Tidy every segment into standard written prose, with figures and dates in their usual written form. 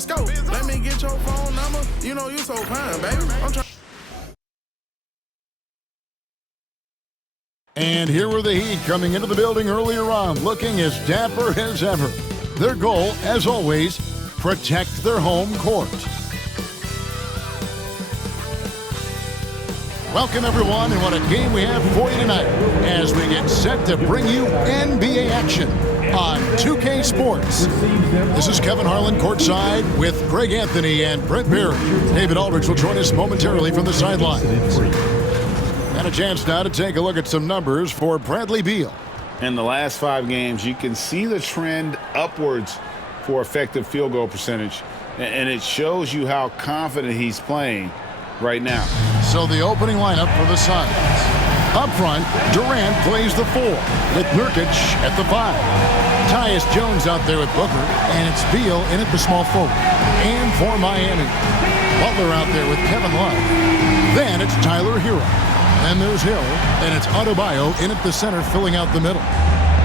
scope. Let me get your phone number. You know you so fine, baby. I'm trying. And here were the Heat coming into the building earlier on, looking as dapper as ever. Their goal, as always, protect their home court. Welcome, everyone, and what a game we have for you tonight as we get set to bring you NBA action on 2K Sports. This is Kevin Harlan courtside with Greg Anthony and Brent Berry. David Aldridge will join us momentarily from the sideline. And a chance now to take a look at some numbers for Bradley Beal. In the last 5 games, you can see the trend upwards for effective field goal percentage, and it shows you how confident he's playing right now. So the opening lineup for the Suns. Up front, Durant plays the 4 with Nurkic at the 5. Tyus Jones out there with Booker, and it's Beal in at the small forward. And for Miami, Butler out there with Kevin Love. Then it's Tyler Hero. Then there's Hill, and it's Adebayo in at the center, filling out the middle.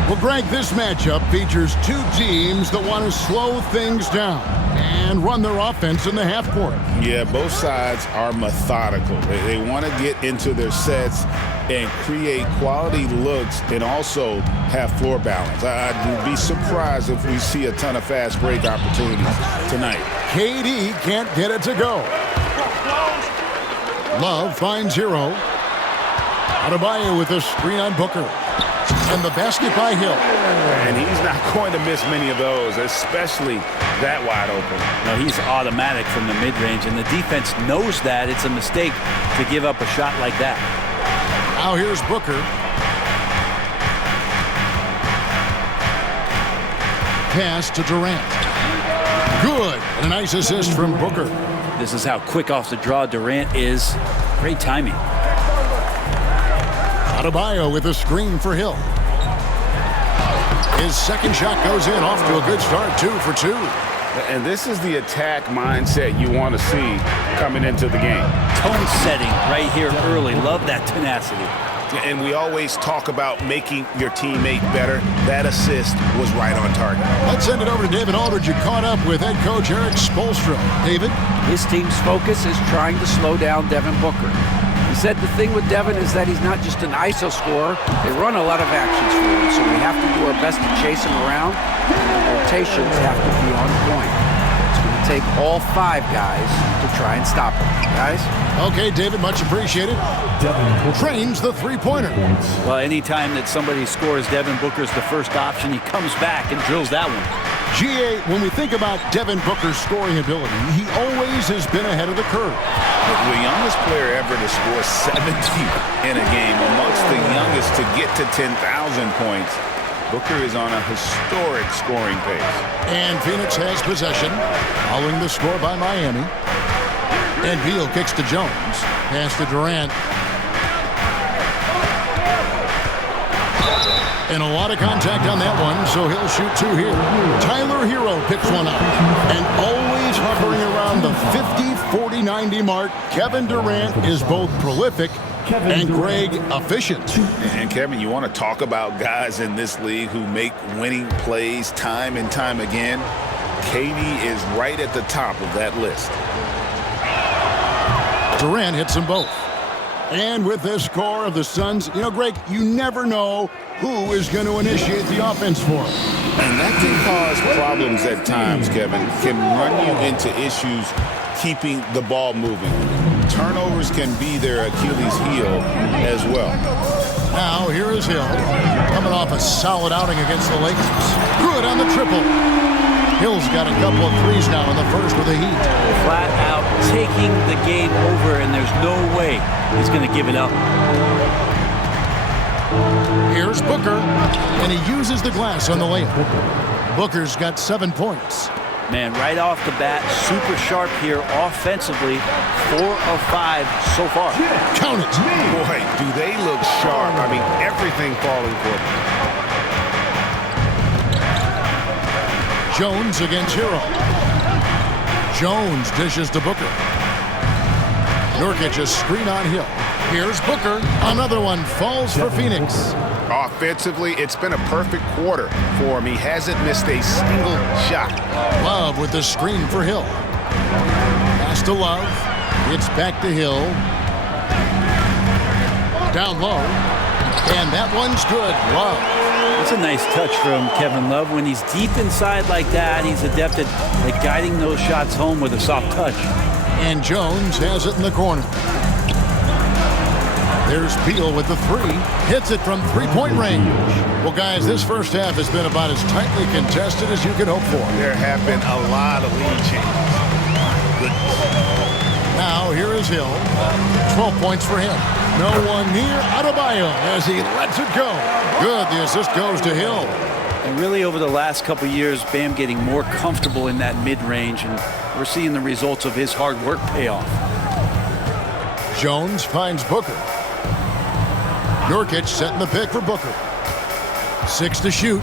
Well, Greg, this matchup features 2 teams that want to slow things down and run their offense in the half court. Yeah, both sides are methodical. They want to get into their sets and create quality looks and also have floor balance. I'd be surprised if we see a ton of fast break opportunities tonight. KD can't get it to go. Love finds Hero. Adebayo with a screen on Booker. And the basket by Hill. And he's not going to miss many of those, especially that wide open. No, he's automatic from the mid-range, and the defense knows that it's a mistake to give up a shot like that. Now here's Booker. Pass to Durant. Good. And a nice assist from Booker. This is how quick off the draw Durant is. Great timing. Adebayo with a screen for Hill. His second shot goes in, off to a good start, 2 for 2. And this is the attack mindset you want to see coming into the game. Tone setting right here early. Love that tenacity. And we always talk about making your teammate better. That assist was right on target. Let's send it over to David Aldridge. You caught up with head coach Eric Spoelstra. David? His team's focus is trying to slow down Devin Booker. He said the thing with Devin is that he's not just an ISO scorer. They run a lot of actions for him, so we have to do our best to chase him around, and the rotations have to be on point. It's going to take all 5 guys to try and stop him. Guys? Okay, David, much appreciated. Trains the three-pointer. Well, anytime that somebody scores, Devin Booker's the first option. He comes back and drills that one. GA, when we think about Devin Booker's scoring ability, he always has been ahead of the curve. The youngest player ever to score 70 in a game, amongst the youngest to get to 10,000 points. Booker is on a historic scoring pace. And Phoenix has possession, following the score by Miami. And Beal kicks to Jones. Pass to Durant. And a lot of contact on that one, so he'll shoot 2 here. Tyler Hero picks one up. And always hovering around the 50, 40, 90 mark, Kevin Durant is both prolific and Greg efficient. And Kevin, you want to talk about guys in this league who make winning plays time and time again? KD is right at the top of that list. Durant hits them both. And with this score of the Suns, you know, Greg, you never know who is going to initiate the offense for them. And that can cause problems at times, Kevin. Can run you into issues keeping the ball moving. Turnovers can be their Achilles heel as well. Now, here is Hill, coming off a solid outing against the Lakers. Good on the triple. Hill's got a couple of threes now in the first with the Heat. Flat out taking the game over, and there's no way he's going to give it up. Here's Booker, and he uses the glass on the layup. Booker's got 7 points. Man, right off the bat, super sharp here offensively. 4 of 5 so far. Count it. Boy, do they look sharp. I mean, everything falling for them. Jones against Hero. Jones dishes to Booker. Nurkic a screen on Hill. Here's Booker. Another one falls for Phoenix. Offensively, it's been a perfect quarter for him. He hasn't missed a single shot. Love with the screen for Hill. Pass to Love. It's back to Hill. Down low. And that one's good. Love. It's a nice touch from Kevin Love. When he's deep inside like that, he's adept at guiding those shots home with a soft touch. And Jones has it in the corner. There's Beal with the three. Hits it from three-point range. Well, guys, this first half has been about as tightly contested as you could hope for. There have been a lot of lead changes. Now, here is Hill. 12 points for him. No one near Adebayo as he lets it go. Good. The assist goes to Hill. And really, over the last couple years, Bam getting more comfortable in that mid-range, and we're seeing the results of his hard work pay off. Jones finds Booker. Nurkic setting the pick for Booker. 6 to shoot.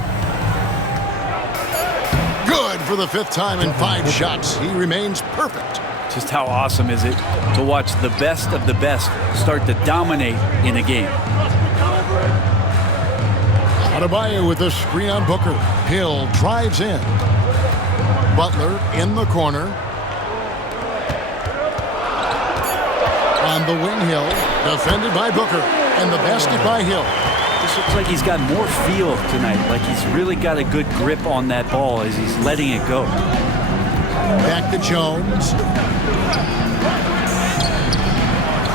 Good for the 5th time in 5 shots. He remains perfect. Just how awesome is it to watch the best of the best start to dominate in a game. Adebayo with the screen on Booker. Hill drives in. Butler in the corner. On the wing, Hill. Defended by Booker. And the basket by Hill. This looks like he's got more feel tonight. Like he's really got a good grip on that ball as he's letting it go. Back to Jones.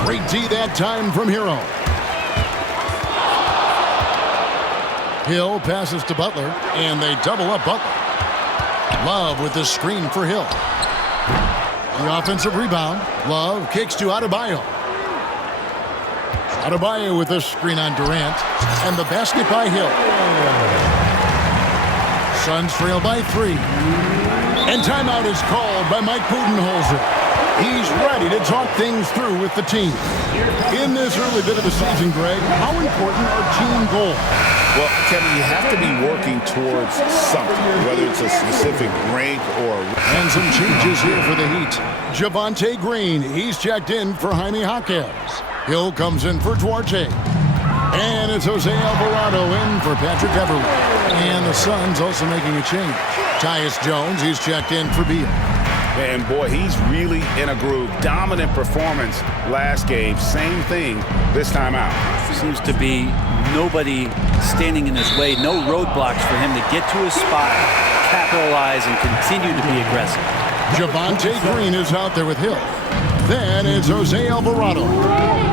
Great D that time from Hero. Hill passes to Butler, and they double up Butler. Love with the screen for Hill. The offensive rebound. Love kicks to Adebayo. Adebayo with the screen on Durant, and the basket by Hill. Suns trail by 3. And timeout is called by Mike Budenholzer. He's ready to talk things through with the team. In this early bit of the season, Greg, how important are team goals? Well, Kevin, you have to be working towards something, whether it's a specific rank or... And some changes here for the Heat. Javonte Green, he's checked in for Jaime Jaquez. Hill comes in for Duarte. And it's Jose Alvarado in for Patrick Beverley. And the Suns also making a change. Tyus Jones, he's checked in for Beal. And boy, he's really in a groove. Dominant performance last game. Same thing this time out. Seems to be nobody standing in his way. No roadblocks for him to get to his spot, capitalize, and continue to be aggressive. Javonte Green is out there with Hill. Then it's Jose Alvarado.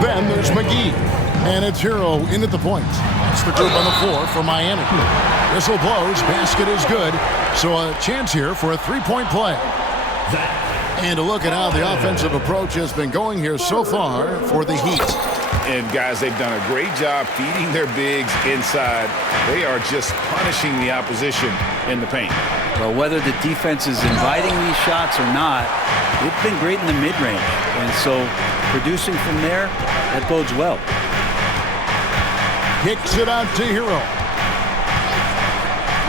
Then there's McGee. And it's Hero in at the point. That's the group on the floor for Miami. Whistle blows. Basket is good. So a chance here for a three-point play. And a look at how the offensive approach has been going here so far for the Heat. And guys, they've done a great job feeding their bigs inside. They are just punishing the opposition in the paint. Well, whether the defense is inviting these shots or not, it's been great in the mid-range. And so producing from there, that bodes well. Kicks it out to Hero.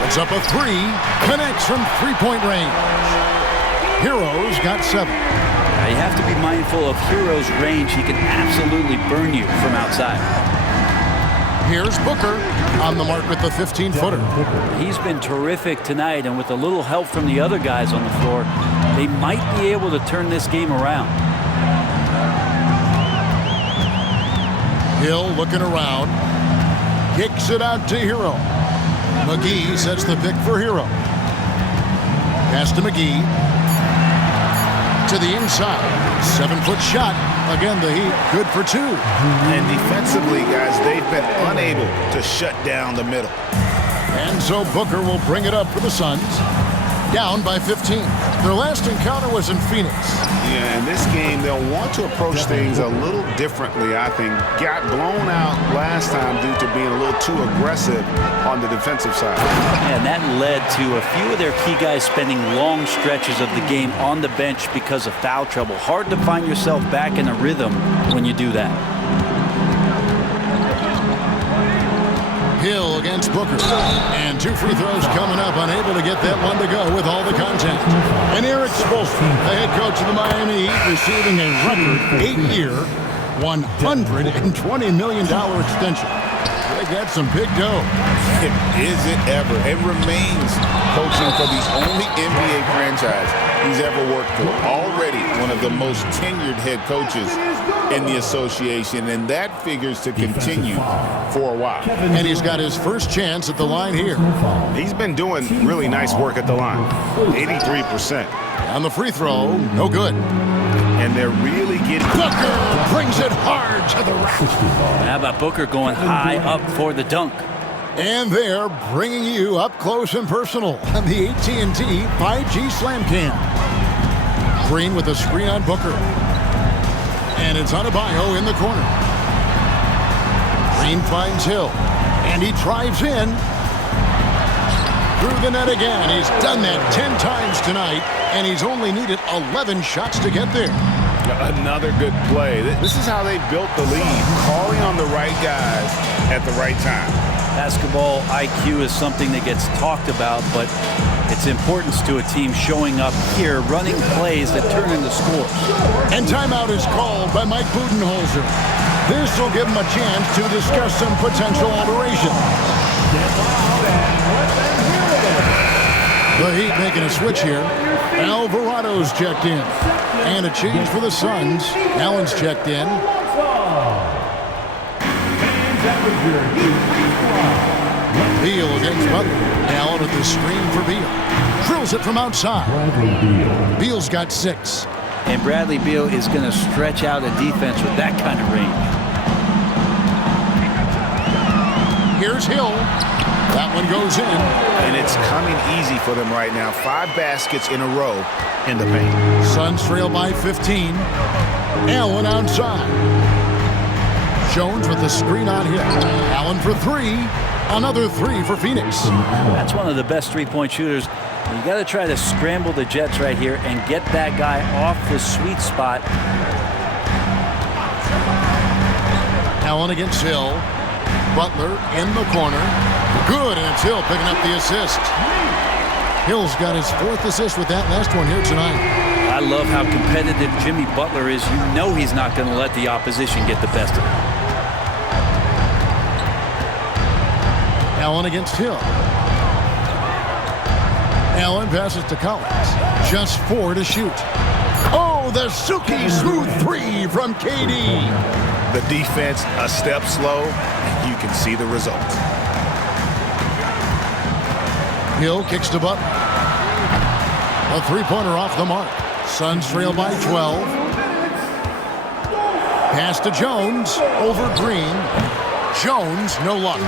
Puts up a 3. Connects from three-point range. Hero's got 7. Now you have to be mindful of Hero's range. He can absolutely burn you from outside. Here's Booker on the mark with the 15-footer. He's been terrific tonight, and with a little help from the other guys on the floor, they might be able to turn this game around. Hill looking around. Kicks it out to Hero. McGee sets the pick for Hero. Pass to McGee. To the inside. 7-foot shot. Again, the Heat good for 2. And defensively, guys, they've been unable to shut down the middle. And so Booker will bring it up for the Suns. Down by 15. Their last encounter was in Phoenix. Yeah, in this game, they'll want to approach things a little differently, I think. Got blown out last time due to being a little too aggressive on the defensive side. And that led to a few of their key guys spending long stretches of the game on the bench because of foul trouble. Hard to find yourself back in a rhythm when you do that. Hill against Booker. And 2 free throws coming up, unable to get that one to go with all the contact. And Eric Spoelstra, the head coach of the Miami Heat, receiving a record 8-year, $120 million extension. They got some big dough. Is it ever? It remains coaching for the only NBA franchise he's ever worked for. Already one of the most tenured head coaches in the association, and that figures to continue for a while. And he's got his first chance at the line here. He's been doing really nice work at the line. 83%. On the free throw, no good. And they're really getting... Booker brings it hard to the rack. How about Booker going high up for the dunk? And they're bringing you up close and personal on the AT&T 5G Slam Cam. Green with a screen on Booker. And it's Adebayo in the corner. Green finds Hill. And he drives in. Through the net again. He's done that 10 times tonight. And he's only needed 11 shots to get there. Another good play. This is how they built the lead. Calling on the right guys at the right time. Basketball IQ is something that gets talked about, but its importance to a team showing up here, running plays that turn into scores. And timeout is called by Mike Budenholzer. This will give him a chance to discuss some potential alterations. The Heat making a switch here. Alvarado's checked in. And a change for the Suns. Allen's checked in. Beal against Butler. Allen with the screen for Beal. Drills it from outside. Beal's got 6. And Bradley Beal is going to stretch out a defense with that kind of range. Here's Hill. That one goes in. And it's coming easy for them right now. 5 baskets in a row in the paint. Suns trail by 15. Allen outside. Jones with the screen on Hill. Allen for 3. Another 3 for Phoenix. That's one of the best three-point shooters. You got to try to scramble the Jets right here and get that guy off the sweet spot. Allen against Hill. Butler in the corner. Good, and it's Hill picking up the assist. Hill's got his 4th assist with that last one here tonight. I love how competitive Jimmy Butler is. You know he's not going to let the opposition get the best of him. Allen against Hill. Allen passes to Collins. Just 4 to shoot. Oh, the Suki smooth 3 from KD. The defense a step slow. You can see the result. Hill kicks to Butler. A 3-pointer off the mark. Suns trail by 12. Pass to Jones. Over Green. Jones, no luck.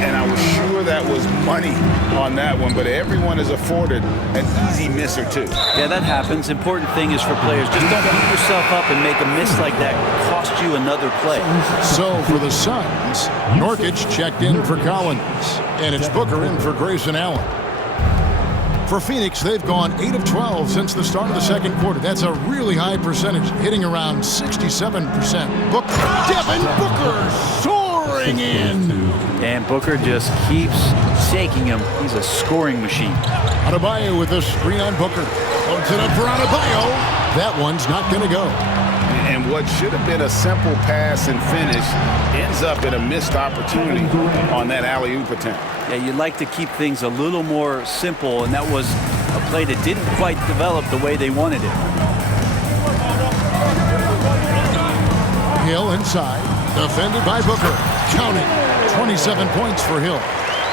And I was sure that was money on that one, but everyone is afforded an easy miss or two. Yeah, that happens. Important thing is for players, just don't beat yourself up and make a miss like that cost you another play. So for the Suns, Nurkic checked in for Collins, and it's Booker in for Grayson Allen. For Phoenix, they've gone 8 of 12 since the start of the second quarter. That's a really high percentage, hitting around 67%. Devin Booker soaring in. And Booker just keeps shaking him. He's a scoring machine. Adebayo with the screen on Booker. Puts it up for Adebayo. That one's not going to go. And what should have been a simple pass and finish ends up in a missed opportunity on that alley-oop attempt. Yeah, you'd like to keep things a little more simple, and that was a play that didn't quite develop the way they wanted it. Hill inside, defended by Booker. Counting, 27 points for Hill.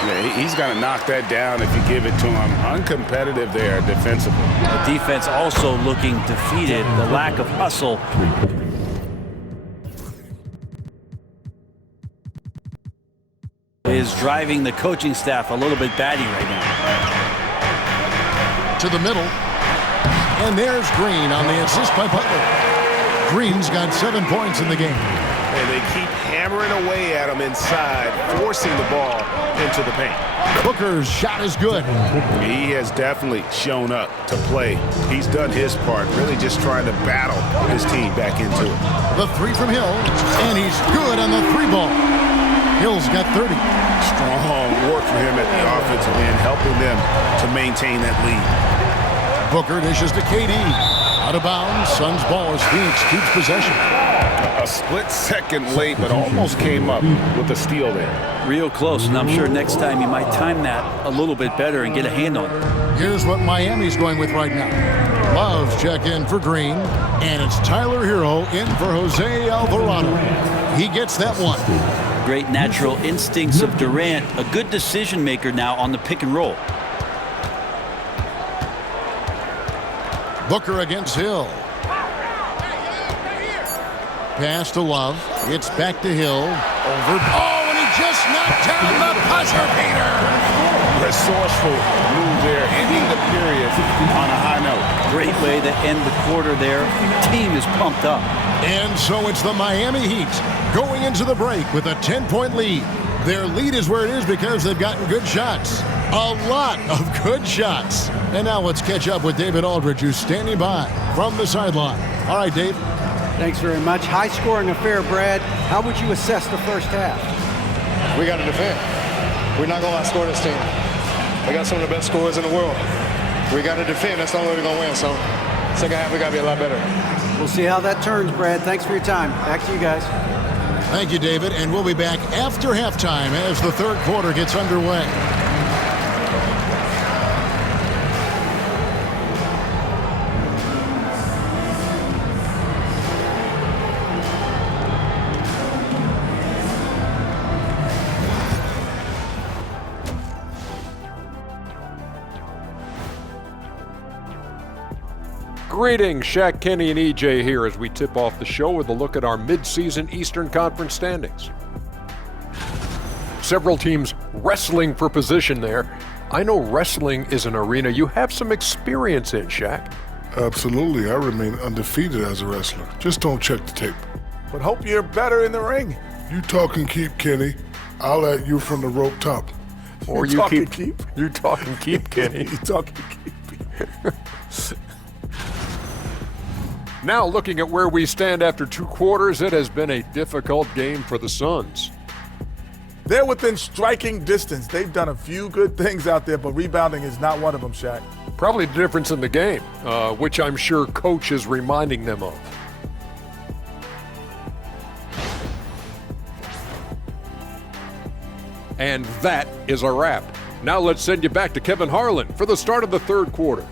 Yeah, he's going to knock that down if you give it to him. Uncompetitive there defensively. The defense also looking defeated. The lack of hustle. Is driving the coaching staff a little bit batty right now. To the middle. And there's Green on the assist by Butler. Green's got 7 points in the game. And they keep hammering away at him inside, forcing the ball into the paint. Booker's shot is good. He has definitely shown up to play. He's done his part, really just trying to battle his team back into it. The 3 from Hill, and he's good on the 3 ball. Hill's got 30. Strong work for him at the offensive end, helping them to maintain that lead. Booker dishes to KD. Out of bounds, Suns ball as Phoenix keeps possession. A split second late, but almost came up with a steal there. Real close, and I'm sure next time you might time that a little bit better and get a hand on it. Here's what Miami's going with right now. Love's check in for Green, and it's Tyler Hero in for Jose Alvarado. He gets that one. Great natural instincts of Durant, a good decision maker now on the pick and roll. Booker against Hill. Pass to Love. It's back to Hill. Over. Oh, and he just knocked down the buzzer beater. Resourceful move there, ending the period on a high note. Great way to end the quarter there. Team is pumped up. And so it's the Miami Heat going into the break with a 10-point lead. Their lead is where it is because they've gotten good shots. A lot of good shots. And now let's catch up with David Aldridge, who's standing by from the sideline. All right, Dave. Thanks very much. High-scoring affair, Brad. How would you assess the first half? We got to defend. We're not going to outscore this team. They got some of the best scorers in the world. We got to defend. That's the only way we're going to win. So, second half, we got to be a lot better. We'll see how that turns, Brad. Thanks for your time. Back to you guys. Thank you, David. And we'll be back after halftime as the third quarter gets underway. Greetings, Shaq, Kenny, and EJ here as we tip off the show with a look at our mid-season Eastern Conference standings. Several teams wrestling for position there. I know wrestling is an arena you have some experience in, Shaq. Absolutely. I remain undefeated as a wrestler. Just don't check the tape. But hope you're better in the ring. You talk and keep, Kenny. I'll at you from the rope top. Or you talk and keep. You talk and keep, Kenny. You talk and keep. Now looking at where we stand after 2 quarters, it has been a difficult game for the Suns. They're within striking distance. They've done a few good things out there, but rebounding is not one of them, Shaq. Probably the difference in the game, which I'm sure Coach is reminding them of. And that is a wrap. Now let's send you back to Kevin Harlan for the start of the third quarter.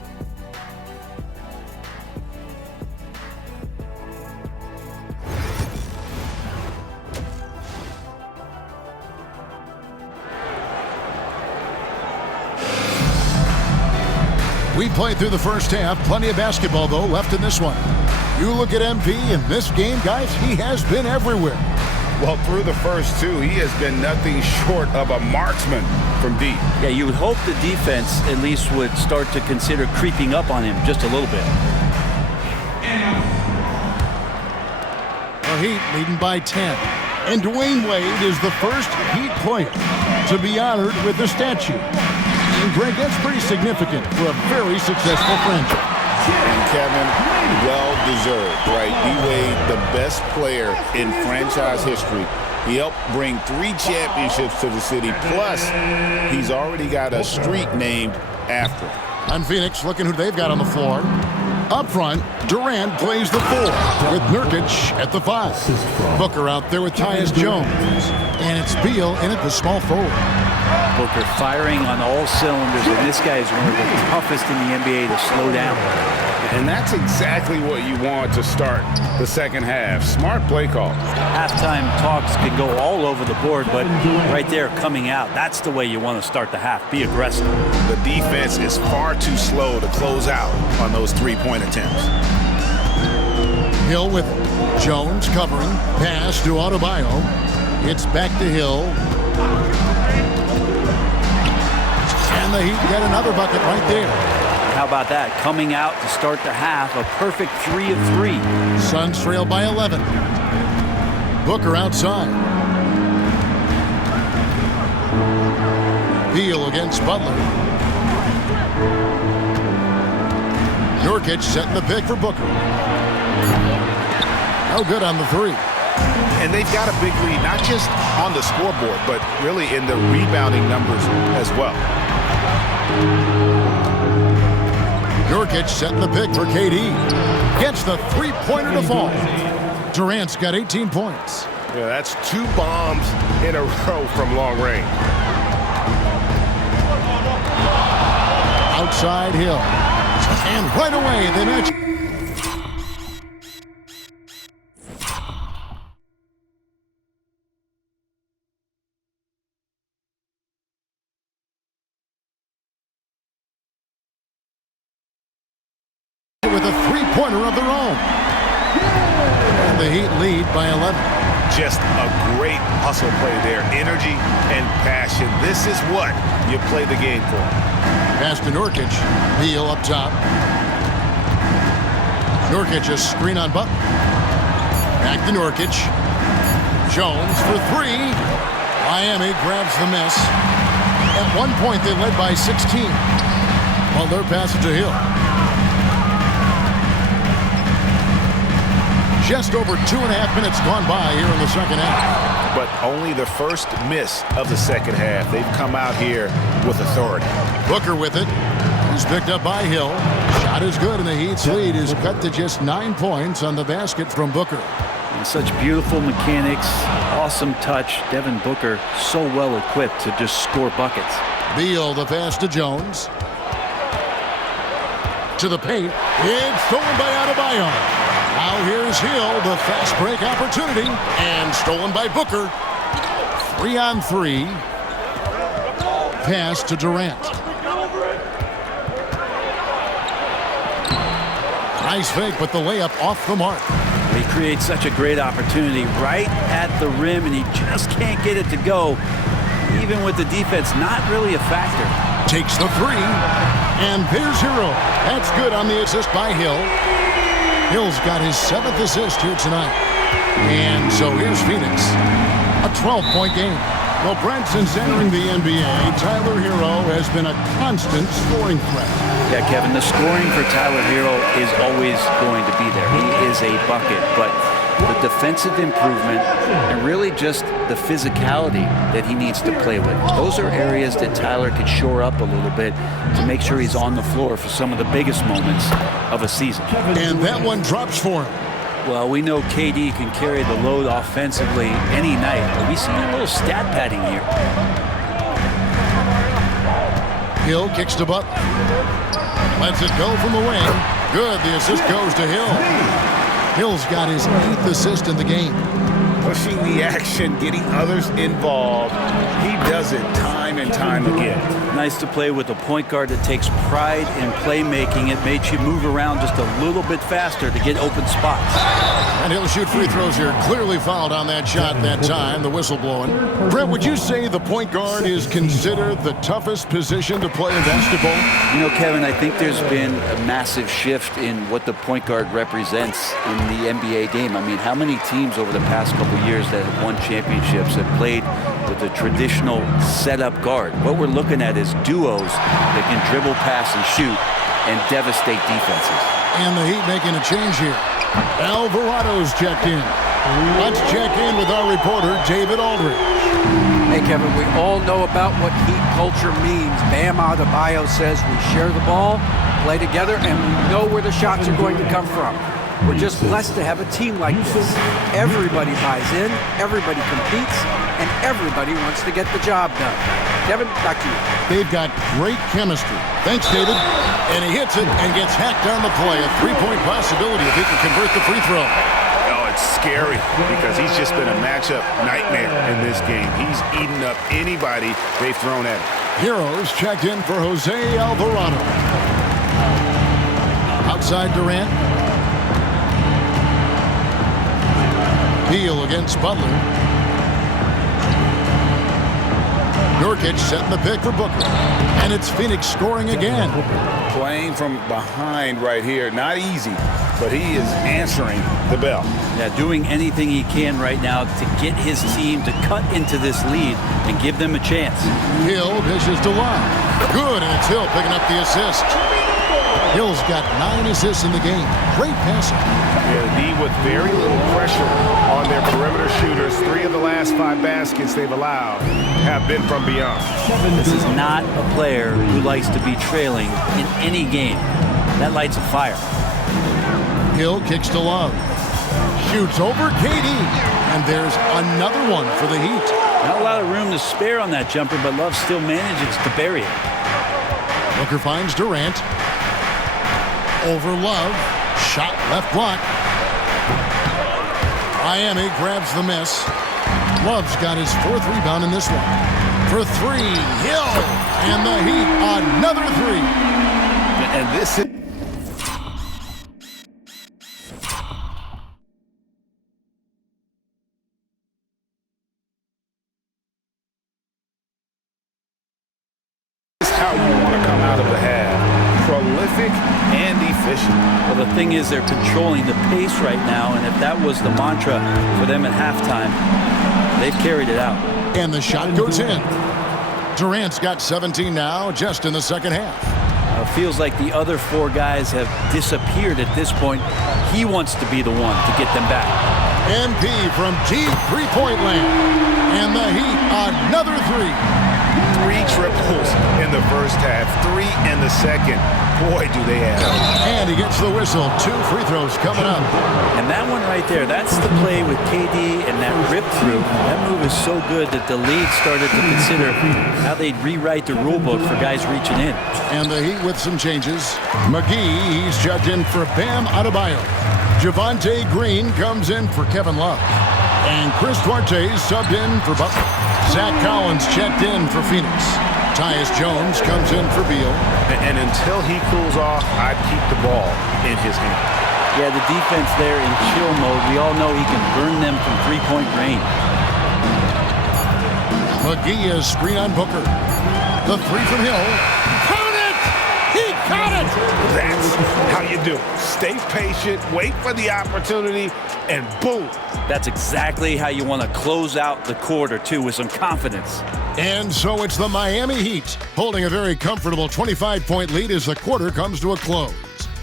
We played through the first half. Plenty of basketball, though, left in this one. You look at MP in this game, guys, he has been everywhere. Well, through the first 2, he has been nothing short of a marksman from deep. Yeah, you would hope the defense at least would start to consider creeping up on him just a little bit. The Heat leading by 10. And Dwayne Wade is the first Heat player to be honored with a statue. And Greg, that's pretty significant for a very successful franchise. And Kevin, well-deserved, right? D-Wade, the best player in franchise history. He helped bring 3 championships to the city. Plus, he's already got a street named after him. On Phoenix, looking who they've got on the floor. Up front, Durant plays the 4 with Nurkic at the 5. Booker out there with Tyus Jones. And it's Beal in at the small forward. Booker firing on all cylinders, and this guy is one of the toughest in the NBA to slow down. And that's exactly what you want to start the second half. Smart play call. Halftime talks can go all over the board, but right there coming out, that's the way you want to start the half. Be aggressive. The defense is far too slow to close out on those 3-point attempts. Hill with it. Jones covering. Pass to Adebayo. It's back to Hill. And the Heat get another bucket right there. How about that? Coming out to start the half, a perfect 3 of 3. Suns trail by 11. Booker outside. Beal against Butler. Nurkic setting the pick for Booker. No good on the 3. And they've got a big lead, not just on the scoreboard, but really in the rebounding numbers as well. Nurkic setting the pick for KD. Gets the 3-pointer to fall. Durant's got 18 points. Yeah, that's 2 bombs in a row from long range. Outside Hill. And right away, they match. With a three-pointer of their own. And the Heat lead by 11. Just a great hustle play there. Energy and passion. This is what you play the game for. Pass to Nurkic. Beal up top. Nurkic a screen on Butler. Back to Nurkic. Jones for 3. Miami grabs the miss. At one point, they led by 16. Well, their passage to Hill. Just over 2.5 minutes gone by here in the second half. But only the first miss of the second half. They've come out here with authority. Booker with it. He's picked up by Hill. Shot is good, and the Heat's lead is cut to just 9 points on the basket from Booker. And such beautiful mechanics, awesome touch. Devin Booker so well equipped to just score buckets. Beal the pass to Jones. To the paint. It's stolen by Adebayo. Now here's Hill, the fast break opportunity, and stolen by Booker. 3-on-3. Pass to Durant. Nice fake, but the layup off the mark. He creates such a great opportunity right at the rim, and he just can't get it to go. Even with the defense not really a factor. Takes the 3, and there's Hero. That's good on the assist by Hill. Hill's got his 7th assist here tonight. And so here's Phoenix. A 12-point game. Well, Brent, since entering the NBA, Tyler Hero has been a constant scoring threat. Yeah, Kevin, the scoring for Tyler Hero is always going to be there. He is a bucket, but the defensive improvement and really just the physicality that he needs to play with. Those are areas that Tyler could shore up a little bit to make sure he's on the floor for some of the biggest moments of a season. And that one drops for him. Well, we know KD can carry the load offensively any night, but we see a little stat padding here. Hill kicks to Butler. Lets it go from the wing. Good, the assist goes to Hill. Hill's got his 8th assist in the game. Pushing the action, getting others involved. He does it time and time again. Nice to play with a point guard that takes pride in playmaking. It makes you move around just a little bit faster to get open spots. And he'll shoot free throws here. Clearly fouled on that shot that time, the whistle blowing. Brent, would you say the point guard is considered the toughest position to play in basketball? You know, Kevin, I think there's been a massive shift in what the point guard represents in the NBA game. I mean, how many teams over the past couple years that have won championships have played with a traditional setup guard? What we're looking at is duos that can dribble, pass, and shoot and devastate defenses. And the Heat making a change here. Alvarado's checked in. Let's check in with our reporter, David Aldridge. Hey, Kevin, we all know about what Heat culture means. Bam Adebayo says we share the ball, play together, and we know where the shots are going to come from. We're just blessed to have a team like this. Everybody buys in, everybody competes, and everybody wants to get the job done. Devin, back to you. They've got great chemistry. Thanks, David. And he hits it and gets hacked on the play. A three-point possibility if he can convert the free throw. Oh, it's scary because he's just been a matchup nightmare in this game. He's eaten up anybody they've thrown at him. Heroes checked in for Jose Alvarado. Outside Durant. Beal against Butler. Nurkic setting the pick for Booker. And it's Phoenix scoring again. Playing from behind right here. Not easy, but he is answering the bell. Yeah, doing anything he can right now to get his team to cut into this lead and give them a chance. Hill dishes to Love. Good, and it's Hill picking up the assist. Hill's got 9 assists in the game. Great passing. Yeah, the D with very little pressure on their perimeter shooters. 3 of the last 5 baskets they've allowed have been from beyond. This is not a player who likes to be trailing in any game. That lights a fire. Hill kicks to Love. Shoots over KD. And there's another one for the Heat. Not a lot of room to spare on that jumper, but Love still manages to bury it. Booker finds Durant. Over Love. Shot left block. Miami grabs the miss. Love's got his 4th rebound in this one. For 3, Hill. And the Heat, another 3. And this is... how you want to come out of the half. Prolific and efficient. Well, the thing is, they're controlling the pace right now, and if that was the mantra for them at halftime, they've carried it out. And the shot goes in. Durant's got 17 now, just in the second half. It feels like the other 4 guys have disappeared at this point. He wants to be the one to get them back. MP from deep three-point land. And the Heat, another 3. 3 triples in the first half, 3 in the second. Boy, do they have. And he gets the whistle. 2 free throws coming up. And that one right there, that's the play with KD and that rip through. That move is so good that the league started to consider how they'd rewrite the rule book for guys reaching in. And the Heat with some changes. McGee, he's checked in for Bam Adebayo. Javonte Green comes in for Kevin Love. And Chris Duarte subbed in for Butler. Zach Collins checked in for Phoenix. Tyus Jones comes in for Beal. And until he cools off, I'd keep the ball in his hand. Yeah, the defense there in chill mode. We all know he can burn them from three-point range. McGee is screen on Booker. The 3 from Hill. Count it! He got it! That's how you do it. Stay patient, wait for the opportunity, and boom. That's exactly how you want to close out the quarter, too, with some confidence. And so it's the Miami Heat holding a very comfortable 25-point lead as the quarter comes to a close.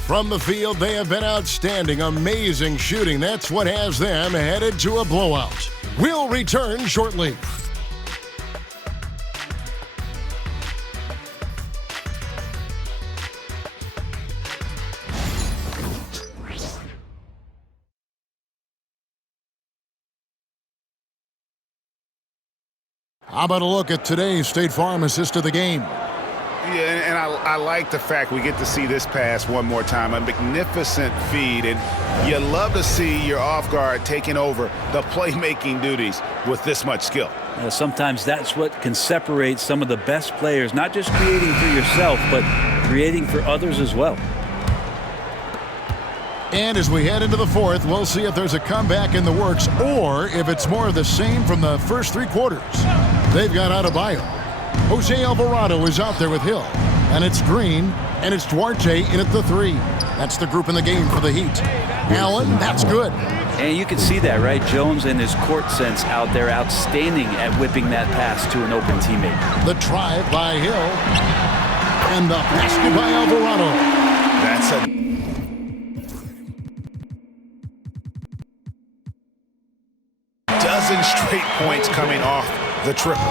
From the field, they have been outstanding, amazing shooting. That's what has them headed to a blowout. We'll return shortly. How about a look at today's State Farm assist of the game? Yeah, and I like the fact we get to see this pass one more time. A magnificent feed, and you love to see your off guard taking over the playmaking duties with this much skill. Sometimes that's what can separate some of the best players, not just creating for yourself, but creating for others as well. And as we head into the 4th, we'll see if there's a comeback in the works or if it's more of the same from the first 3 quarters. They've got Adebayo. Jose Alvarado is out there with Hill. And it's Green, and it's Duarte in at the 3. That's the group in the game for the Heat. Allen, that's good. And you can see that, right? Jones and his court sense out there outstanding at whipping that pass to an open teammate. The drive by Hill. And the basket by Alvarado. That's a... dozen straight points coming off the triple.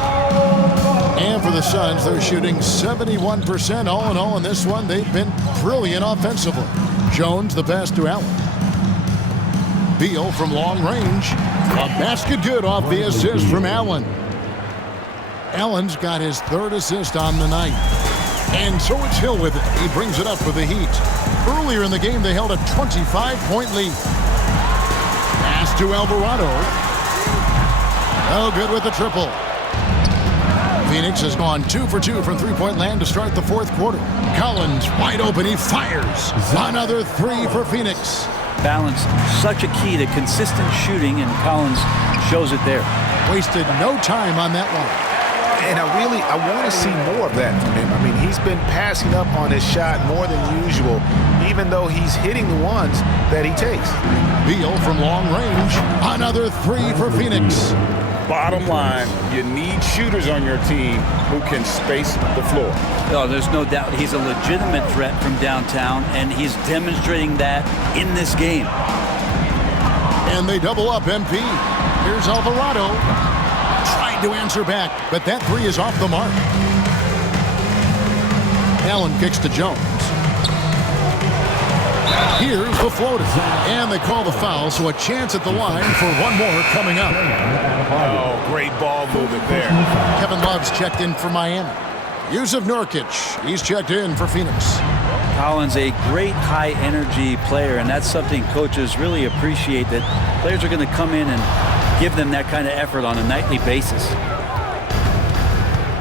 And for the Suns, they're shooting 71% all in all in this one. They've been brilliant offensively. Jones the pass to Allen. Beal from long range. A basket good off the assist from Allen. Allen's got his 3rd assist on the night. And so it's Hill with it. He brings it up for the Heat. Earlier in the game, they held a 25-point lead. Pass to Alvarado. Oh, good with the triple. Phoenix has gone 2 for 2 from three-point land to start the 4th quarter. Collins wide open. He fires. Another 3 for Phoenix. Balance, such a key to consistent shooting, and Collins shows it there. Wasted no time on that one. And I want to see more of that from him. I mean, he's been passing up on his shot more than usual, even though he's hitting the ones that he takes. Beal from long range. Another 3 for Phoenix. Bottom line, you need shooters on your team who can space the floor. Oh, there's no doubt he's a legitimate threat from downtown, and he's demonstrating that in this game. And they double up MP. Here's Alvarado. Tried to answer back, but that 3 is off the mark. Allen kicks to Jones. Here's the floater. And they call the foul, so a chance at the line for one more coming up. Oh, great ball movement there. Kevin Love's checked in for Miami. Yusuf Nurkic, he's checked in for Phoenix. Collins, a great high-energy player, and that's something coaches really appreciate, that players are going to come in and give them that kind of effort on a nightly basis.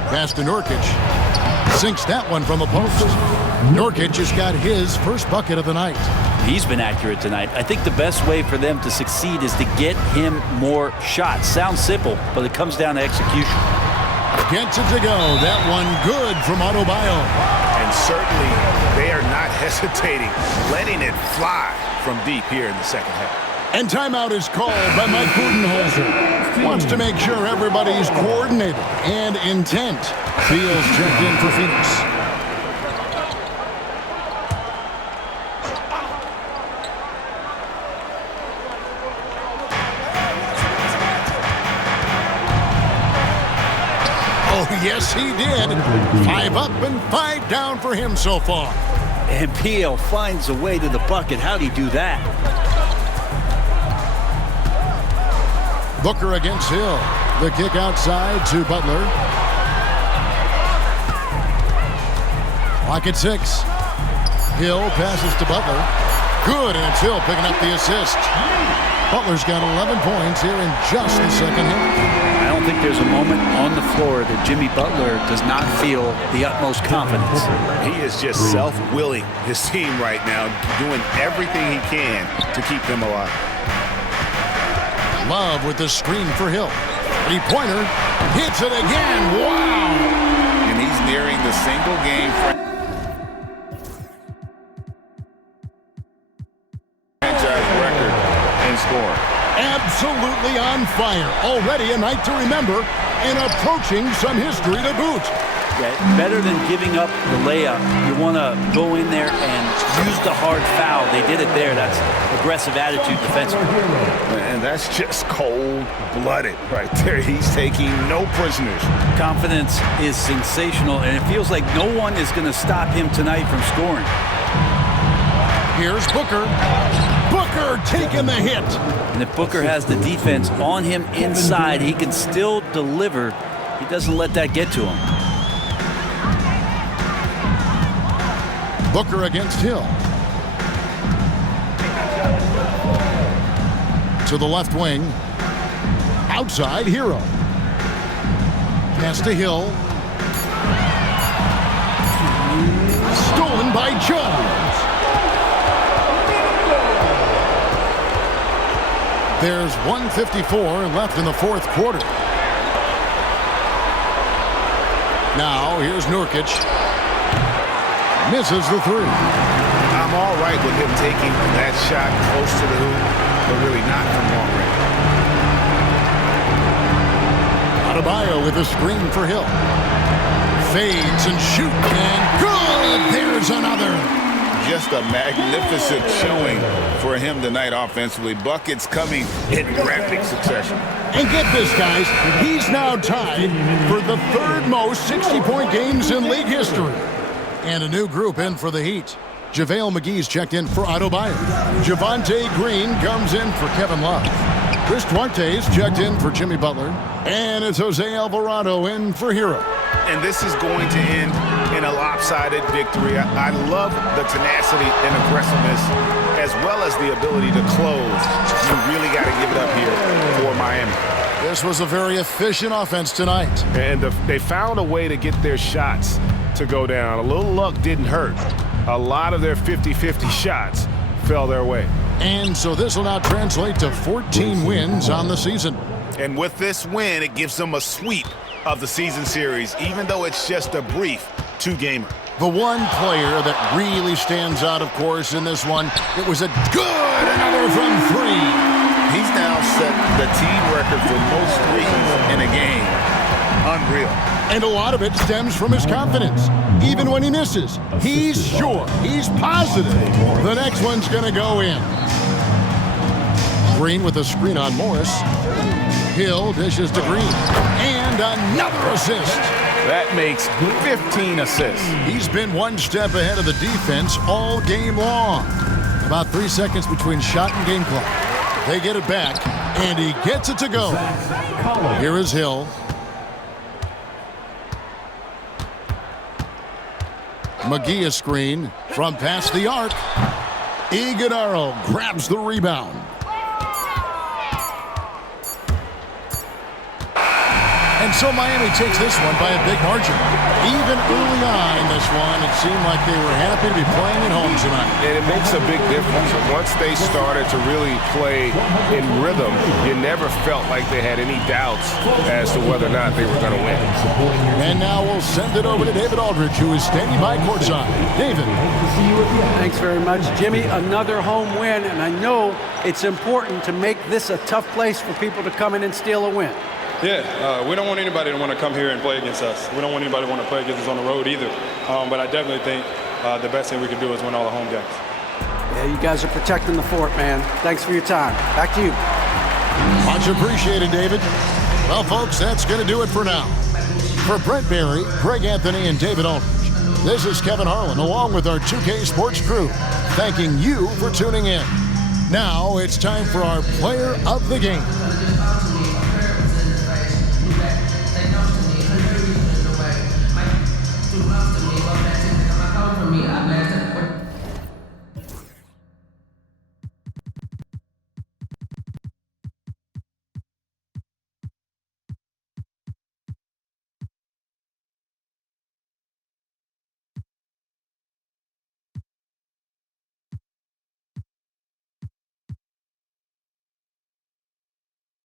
Pass to Nurkic. Sinks that one from the post. Nurkic has got his first bucket of the night. He's been accurate tonight. I think the best way for them to succeed is to get him more shots. Sounds simple, but it comes down to execution. Gets it to go. That one good from Adebayo. And certainly they are not hesitating, letting it fly from deep here in the second half. And timeout is called by Mike Budenholzer. Wants to make sure everybody's coordinated and intent. Fields checked in for Phoenix. Oh, yes, he did. 5 up and 5 down for him so far. And Beal finds a way to the bucket. How'd he do that? Booker against Hill. The kick outside to Butler. Clock at 6. Hill passes to Butler. Good, and it's Hill picking up the assist. Butler's got 11 points here in just the second half. I don't think there's a moment on the floor that Jimmy Butler does not feel the utmost confidence. He is just self-willing his team right now, doing everything he can to keep them alive. Love with the screen for Hill. Three-pointer. Hits it again. Wow! And he's nearing the single-game franchise record in scoring. Absolutely on fire. Already a night to remember and approaching some history to boot. Yeah, better than giving up the layup. You want to go in there and use the hard foul. They did it there. That's aggressive attitude defensively. And that's just cold-blooded right there. He's taking no prisoners. Confidence is sensational, and it feels like no one is going to stop him tonight from scoring. Here's Booker. Booker taking the hit. And if Booker has the defense on him inside, he can still deliver. He doesn't let that get to him. Booker against Hill. To the left wing. Outside, Hero. Pass to Hill. Stolen by Jones. There's 1:54 left in the fourth quarter. Now, here's Nurkic. Misses the three. I'm all right with him taking that shot close to the hoop, but really not from long range. Adebayo with a screen for Hill. Fades and shoot, and good! There's another. Just a magnificent showing for him tonight offensively. Buckets coming in rapid succession. And get this, guys. He's now tied for the third most 60-point games in league history. And a new group in for the Heat. JaVale McGee's checked in for Adebayo. Javonte Green comes in for Kevin Love. Chris Duarte's checked in for Jimmy Butler. And it's Jose Alvarado in for Hero. And this is going to end in a lopsided victory. I love the tenacity and aggressiveness as well as the ability to close. You really got to give it up here for Miami. This was a very efficient offense tonight. And they found a way to get their shots to go down. A little luck didn't hurt. A lot of their 50-50 shots fell their way. And so this will now translate to 14 wins on the season. And with this win, it gives them a sweep of the season series, even though it's just a brief two-gamer. The one player that really stands out, of course, in this one, it was a good another from three. He's now set the team record for most threes in a game. Unreal. And a lot of it stems from his confidence. Even when he misses, he's sure, he's positive the next one's going to go in. Green with a screen on Morris. Hill dishes to Green. And another assist. That makes 15 assists. He's been one step ahead of the defense all game long. About 3 seconds between shot and game clock. They get it back, and he gets it to go. Here is Hill. McGee a screen from past the arc. Iguodala grabs the rebound. And so Miami takes this one by a big margin. Even early on in this one, it seemed like they were happy to be playing at home tonight. And it makes a big difference. Once they started to really play in rhythm, you never felt like they had any doubts as to whether or not they were going to win. And now we'll send it over to David Aldridge, who is standing by courtside. David. Thanks very much, Jimmy. Another home win, and I know it's important to make this a tough place for people to come in and steal a win. Yeah, we don't want anybody to want to come here and play against us. We don't want anybody to want to play against us on the road either. But I definitely think the best thing we can do is win all the home games. Yeah, you guys are protecting the fort, man. Thanks for your time. Back to you. Much appreciated, David. Well, folks, that's going to do it for now. For Brent Barry, Greg Anthony, and David Aldridge, this is Kevin Harlan, along with our 2K Sports crew, thanking you for tuning in. Now it's time for our Player of the Game.